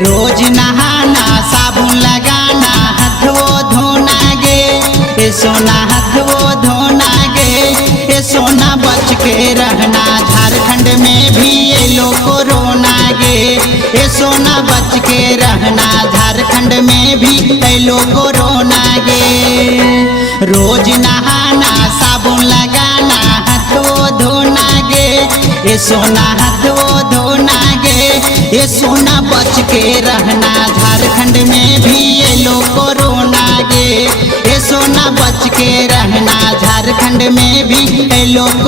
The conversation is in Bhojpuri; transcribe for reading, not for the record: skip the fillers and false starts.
रोज नहाना साबुन लगाना हाथ वो धोना गे, ए सोना हाथ वो धोना गे, ए सोना बच के रहना झारखंड में भी ये लोग कोरोना गे, ए सोना बच के रहना झारखंड में भी ये लोग कोरोना गे। रोज नहाना साबुन लगाना हाथ वो धोना गे, ए सोना हाथ वो धोना गे, ए सोना बच के रहना झारखंड में भी ये लोग कोरोना गे, ए सोना बच के रहना झारखंड में भी ये लोग